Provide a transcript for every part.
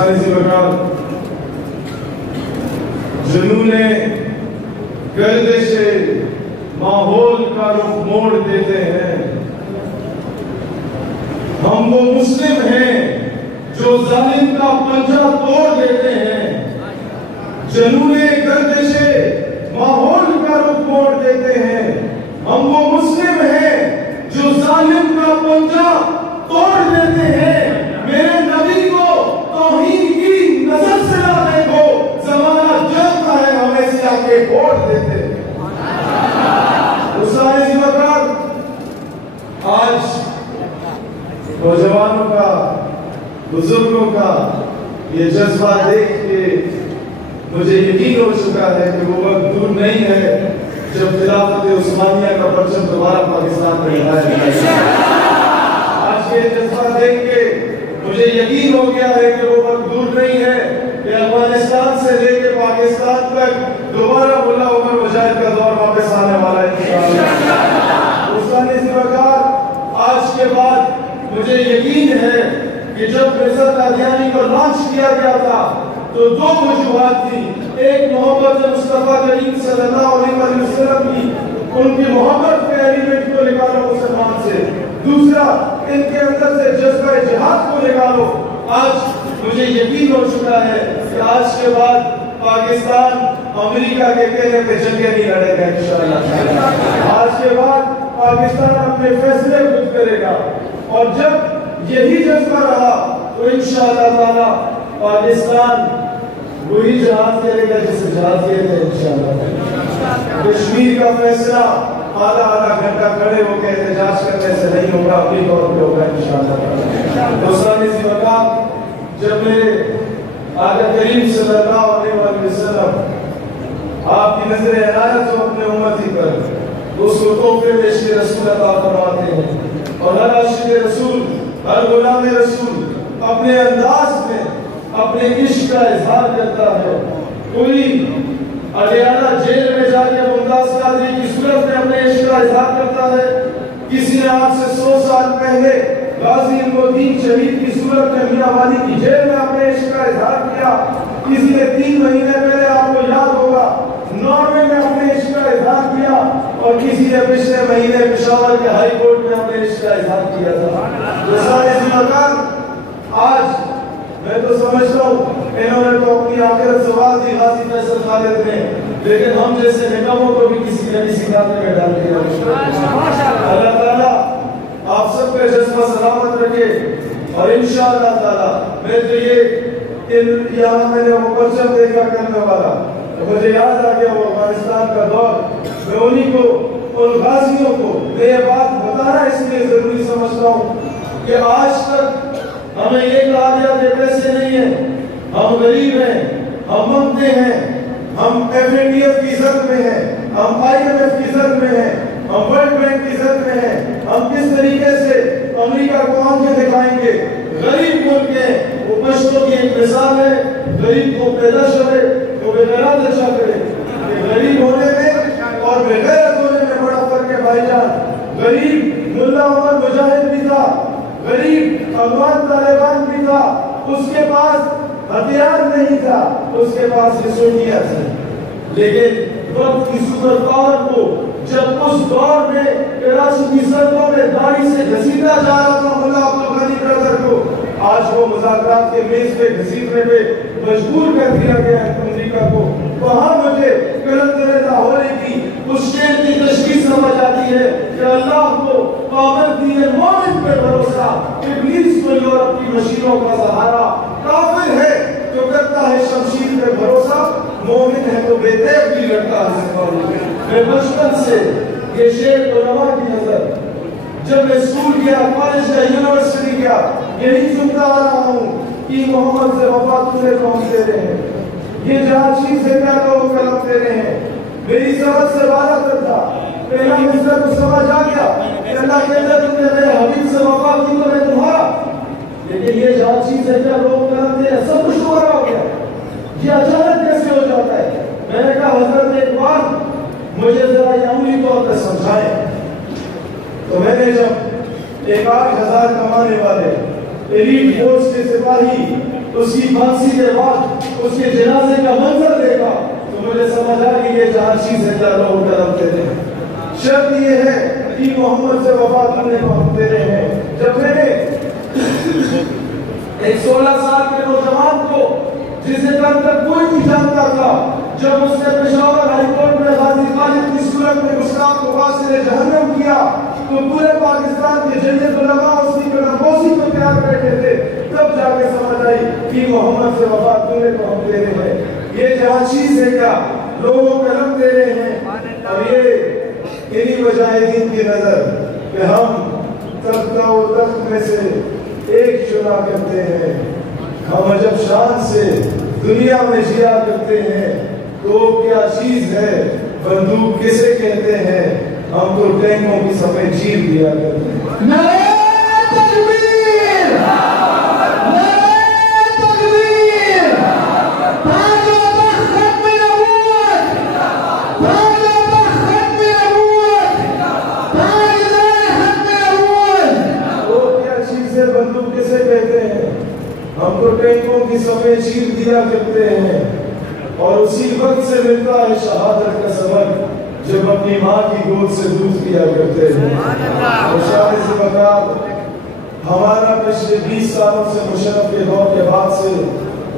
سی وقار جنون گردش ماحول کا رخ موڑ دیتے ہیں. ہم وہ مسلم ہیں جو ظالم کا پنجہ توڑ دیتے ہیں. جنون گردش ماحول کا رخ موڑ دیتے ہیں. ہم وہ مسلم ہیں جو ظالم کا پنجہ توڑ دیتے ہیں. میرے نبی کو توہین کی نظر سے نہ دیکھو، زمانہ جلتا ہے ہمیں سے آ کے پھوڑ دیتے ہیں. سارے وقت آج نوجوانوں کا، بزرگوں کا یہ جذبہ دیکھ کے مجھے یقین ہو چکا ہے کہ وہ وقت دور نہیں ہے جب خلافت عثمانیہ کا پرچم دوبارہ پاکستان میں لہرایا جائے گا. آج یہ جذبہ دیکھ کے مجھے یقین ہو گیا ہے کہ وہ وقت دور نہیں ہے کہ افغانستان سے لے کے پاکستان تک دوبارہ ملا عمر مجاہد کا دور واپس آنے والا ہے. آج کے بعد مجھے یقین ہے کہ جب مرزا قادیانی کو لانچ کیا گیا تھا تو دو وجوہات تھی. ایک محبت مصطفیٰ کریم صلی اللہ علیہ وسلم کی، ان کی محبت کے ایلیمنٹ کو نکالو مسلمان سے. دوسرا ان کے اندر سے جذبہ جہاد کو نکالو. آج مجھے یقین ہو چکا ہے کہ آج کے بعد پاکستان امریکہ کے کہنے پہ جنگیں نہیں لڑے گا انشاءاللہ. آج کے بعد پاکستان اپنے فیصلے خود کرے گا، اور جب یہی جذبہ رہا تو انشاءاللہ تعالی پاکستان وہی جہاد کرے گا جسے جہاد کہتے ہیں انشاءاللہ. کشمیر کا فیصلہ آدھا گھنٹہ کھڑے ہو کے احتجاج کرنے سے نہیں ہوگا، اپنی طور پہ ہوگا انشاءاللہ. دوستان اسی وقت جب میرے آقا کریم صلی اللہ علیہ وسلم آپ کی نظر عنایت ہو اپنے امتی پر، اس کو تحفے میں عشق رسول عطا فرماتے ہیں. اور ہر عاشق رسول، ہر غلام رسول اپنے انداز میں اپنے عشق کا اظہار کرتا ہے. کوئی اڈیالہ جیل میں جا کے ممتاز قادری کی صورت میں اپنے عشق کا اظہار کرتا ہے. کسی نے آپ سے 100 سال پہلے غازی المدین شہید کی صورت میں میاں والی کی جیل میں اپنے عشق کا اظہار کیا. کسی نے 3 مہینے پہلے آپ کو یاد ہوگا ناروے میں اپنے عشق کا اظہار کیا، اور کسی نے پچھلے مہینے پشاور کے ہائی کورٹ میں اپنے عشق کا اظہار کیا تھا. تو سارے ذمہ آج میں تو سمجھتا ہوں انہوں نے تو اپنی آخرت سوال دی غازی فیصل خالد نے، لیکن ہم جیسے نکموں کو بھی کسی نہ کسی کھاتے میں ڈال دیا. اللہ تعالیٰ آپ سب پہ جذبہ سلامت رکھے. اور انشاءاللہ تعالیٰ میں تو یہاں میں نے وہ پرچم دیکھا کرنے والا، مجھے یاد آ گیا وہ افغانستان کا دور. میں انہی کو، ان غازیوں کو میں یہ بات بتانا اس لیے ضروری سمجھتا ہوں کہ آج تک ہمیں یہ کہا گیا کہ پیسے نہیں ہیں، ہم غریب ہیں، ہم منگتے ہیں، ہم FATF کی زد میں ہیں، ہم IMF کی زد میں ہیں، ہم ورلڈ بینک کی زد میں ہیں. ہم کس طریقے سے امریکہ کو آنکھیں دکھائیں گے؟ غریب ملک ہے. وہ پشتوں کی ایک مثال ہے، غریب کو پیدا شرے تو بغیرت اچھا کرے. غریب ہونے میں اور بغیرت ہونے میں بڑا فرق ہے بھائی جان. غریب ملا عمر مجاہد بھی تھا، غریب افغان طالبان بھی تھا، اس کے پاس ہتھیار نہیں تھا، اس کے پاس رسولیاں تھی. لیکن وقت کی سپر پاور کو جب اس دور میں کراچی کی سڑکوں میں داڑھی سے گھسیٹا جا رہا تھا ملا عبدالغنی برادر کو، آج وہ مذاکرات کے میز پہ گھسیٹنے پہ مجبور کر دیا گیا ہے امریکہ کو. وہاں مجھے کلندر لاہوری کی اس شعر کی تشخیص سمجھ آتی ہے کہ اللہ کو پابند دیے مومن پہ بھروسہ، ابلیس کو یورپ کی مشینوں کا سہارا. کافر ہے جو کرتا ہے شمشیر پہ بھروسہ، مومن ہے تو بے تیب بھی لڑتا ہے سپاہی. میں بچپن سے یہ شعر علماء کی نظر جب میں اسکول گیا، کالج گیا، یونیورسٹی گیا، یہی سنتا آ رہا ہوں کہ محمد سے وفا تجھے کون دے رہے ہیں، یہ جہاں چیز سے کیا تو قلم دے رہے ہیں. میری سمجھ سے بارہ تک تھا، پہلا مصرع کو سمجھ آ گیا کہ اللہ کہتا ہے تم نے میرے حبیب سے وفا کی تو میں تمہارا. لیکن یہ جہاں چیز ہے کیا لوگ قلم دے رہے ہیں، سب کچھ دوبارہ ہو گیا. یہ اچانک کیسے ہو جاتا ہے؟ میں نے کہا حضرت ایک بار مجھے ذرا یہ عملی طور پہ سمجھائیں. تو میں نے جب 1,000 کمانے والے ایلیٹ فورس کے سپاہی اس کی پھانسی کے بعد اس کے جنازے کا منظر دیکھا تو مجھے سمجھ آ کہ یہ جہاں چیز ہے کیا لوگ کرم دیتے ہیں. شرط یہ ہے کہ محمد سے وفا کرنے کو ہم دے رہے ہیں. جب میں نے ایک 16 سال کے نوجوان کو جسے کل تک کوئی نہیں جانتا تھا، جب اس نے پشاور ہائی کورٹ میں غازی خالد کی صورت میں گستاخ کو واصل جہنم کیا تو پورے پاکستان کے جمعیت علماء اس کی قلمبوزی کو پیار بیٹھے تھے. تب جا کے سمجھ آئی کہ محمد سے وفا کرنے کو ہم دے رہے ہیں. یہ جہاں چیز ہے کیا لوگوں قلم دے رہے ہیں، اور یہ انہی مجاہدین کی نظر کہ ہم تختہ و تخت میں سے ایک چنا کرتے ہیں، ہم عجب شان سے دنیا میں جیا کرتے ہیں. تو کیا چیز ہے بندوق کسے کہتے ہیں، ہم تو ٹینکوں کی صفیں چیر دیا کرتے ہیں. نعرہ تکبیر، نعرہ تکبیر، تاج و تخت ختم نبوت، تاج و تخت ختم نبوت، تاجدار ختم نبوت. تو کیا چیز ہے بندوق کسے کہتے ہیں، ہم تو ٹینکوں کی صفیں چیر دیا کرتے ہیں. اور اسی وقت سے ملتا ہے شہادت کا سبق جب اپنی ماں کی گود سے دودھ پیا کرتے ہیں. اشارے سے بتا ہمارا پچھلے 20 سالوں سے مشرف کے دور کے بعد سے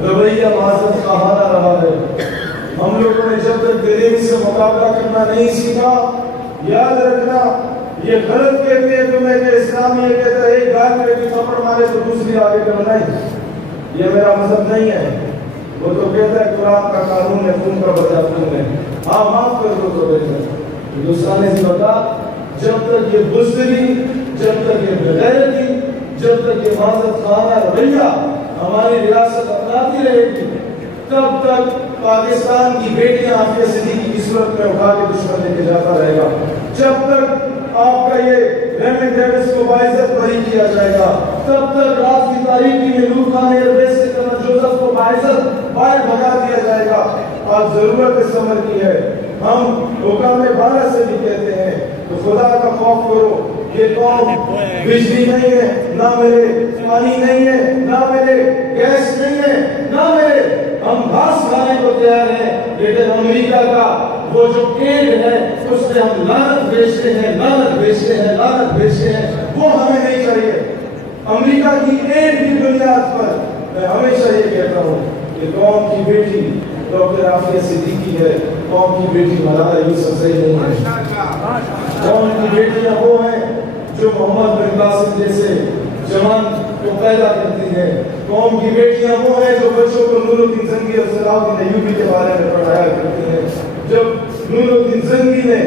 رویہ معذرت خواہانہ رہا ہے. ہم لوگوں نے جب تک دلیری سے مقابلہ کرنا نہیں سیکھا، یاد رکھنا یہ غلط کہتے ہیں تمہیں کہ اسلام یہ کہتا ہے ایک گال پہ بھی تھپڑ مارے تو دوسری آگے کرنا ہی. یہ میرا مذہب نہیں ہے. وہ تو کہتا ہے قرآن کا قانون ہے، خون کا بدلہ خون ہے. ہاں معاف کر دو تو بہتر. ہندوستان سے بتا جب تک یہ بزدلی، جب تک یہ بغیرتی، جب تک یہ معذرت خواہانہ رویہ ہماری ریاست اپناتی رہے گی، تب تک پاکستان کی بیٹیاں عافیہ صدیقی کی صورت میں اٹھا کے دشمن لے کے جاتا رہے گا. جب تک آپ کا یہ ریمن ڈیوس کو باعزت بری کیا جائے گا، تب تک رات کی تاریخی میں نور خان ایئرویز سے کرنل جوزف کو باعزت باہر بھگا دیا جائے گا. آج ضرورت اس عمل کی ہے. ہم حکام 12 سے بھی کہتے ہیں تو خدا کا خوف کرو. یہ قوم بجلی نہیں ہے نہ ملے، پانی نہیں ہے نہ ملے، گیس نہیں ہے نہ ملے، ہم گھاس کھانے کو تیار ہیں. لیکن امریکہ کا وہ جو کیل ہے اس سے ہم لعنت بیچتے ہیں، لعنت بیچتے ہیں، لعنت بیچتے ہیں. وہ ہمیں نہیں چاہیے. امریکہ کی ایک بھی بنیاد پر میں ہمیشہ یہ کہتا ہوں کہ قوم کی بیٹی ڈاکٹر عافیہ صدیقی ہے، قوم کی بیٹی ملالہ یوسفزئی نہیں ہے. قوم کی بیٹیاں وہ ہیں جو محمد بن قاسم جیسے جوان کو پیدا کرتی ہیں. قوم کی بیٹیاں وہ ہیں جو بچوں کو نور الدین زنگی اور صلاح الدین ایوبی کے بارے میں پڑھایا کرتی ہیں. جب نور الدین زنگی نے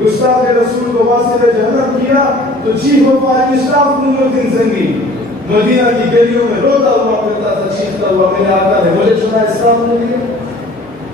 گستاخ رسول کو واصل جہنم کیا تو چیف آف آرمی اسٹاف نور الدین زنگی مدینہ کی گلیوں میں روتا ہوا کرتا تھا، چیختا ہوا میرے آقا نے مجھے چنا اسلام نے دیا.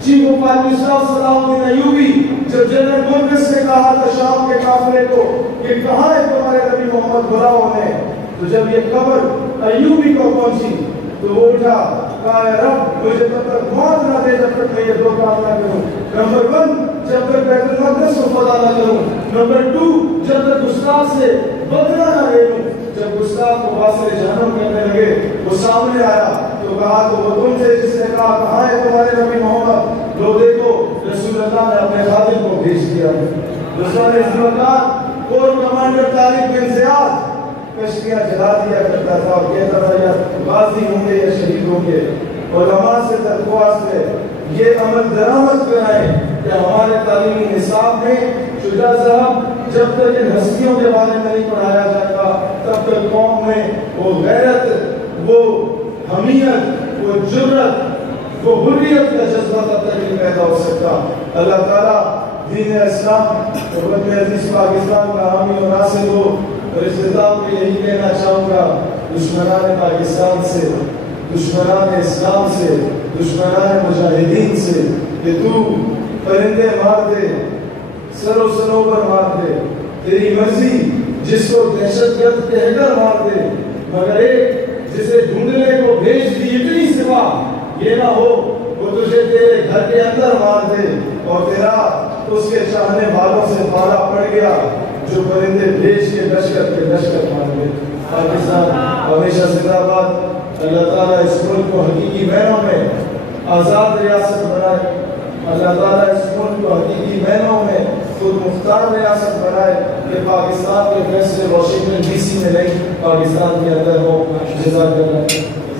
چیف آف آرمی اسٹاف صلاح الدین ایوبی جب جنرل مورگس نے کہا تھا شام کے قافلے کو کہ کہاں ہے تمہارے نبی محمد، بلاؤ انہیں، تو جب یہ خبر ایوبی کو پہنچی تو وہ اٹھا کہا اے رب مجھے تب تک موت نہ دے جب تک میں یہ دو کام نہ کروں. نمبر 1 جب تک بیت المقدس کو فتح نہ کروں. نمبر 2 جب تک گستاخ سے بدلہ نہ لے لوں. جب گستاخ کو واصل جہنم کرنے لگے وہ سامنے آیا تو کہا تو وہ تم سے جس نے کہا کہاں ہے تمہارے نبی محمد، لو دیکھو رسول اللہ نے اپنے خادم کو بھیج دیا. دوسرے کور کمانڈر طارق بن زیاد کشتیاں جلا دیا کرتا تھا اور کہتا تھا یا غازی ہوں گے یا شہید ہوں گے. علماء سے درخواست ہے یہ عمل درآمد کرائیں کہ ہمارے تعلیمی نصاب میں شجاع صاحب جب تک ان ہستیوں کے بارے میں نہیں پڑھایا جاتا تب تک قوم میں وہ غیرت، وہ حمیت، وہ جرت، وہ حریت کا جذبہ تب تک نہیں پیدا ہو سکتا. اللہ تعالیٰ دین اسلام حکومت عزیز پاکستان کا حامی و ناصر ہو. اور اختتام میں یہی کہنا چاہوں گا دشمنان پاکستان سے، دشمنان اسلام سے، دشمنان مجاہدین سے کہ تو پرندے مار دے، سر و سنوبر مار دے، تیری مرضی جس کو دہشت گرد کہہ کر مار دے، مگر ایک جسے ڈھونڈنے کو بھیج دی اتنی سوا یہ نہ ہو وہ تجھے تیرے گھر کے اندر مار دے اور تیرا اس کے چاہنے والوں سے پارا پڑ گیا جو پرندے بھیج کے لشکر مار دے. پاکستان ہمیشہ زندہ باد۔ اللہ تعالیٰ اس ملک کو حقیقی معنوں میں آزاد ریاست بنائے، اللہ تعالیٰ اس ملک کو حقیقی معنوں میں خود مختار ریاست بنائے کہ پاکستان کے فیصلے واشنگٹن ڈی سی میں نہیں، پاکستان کے اندر ہو۔ جزاک اللہ۔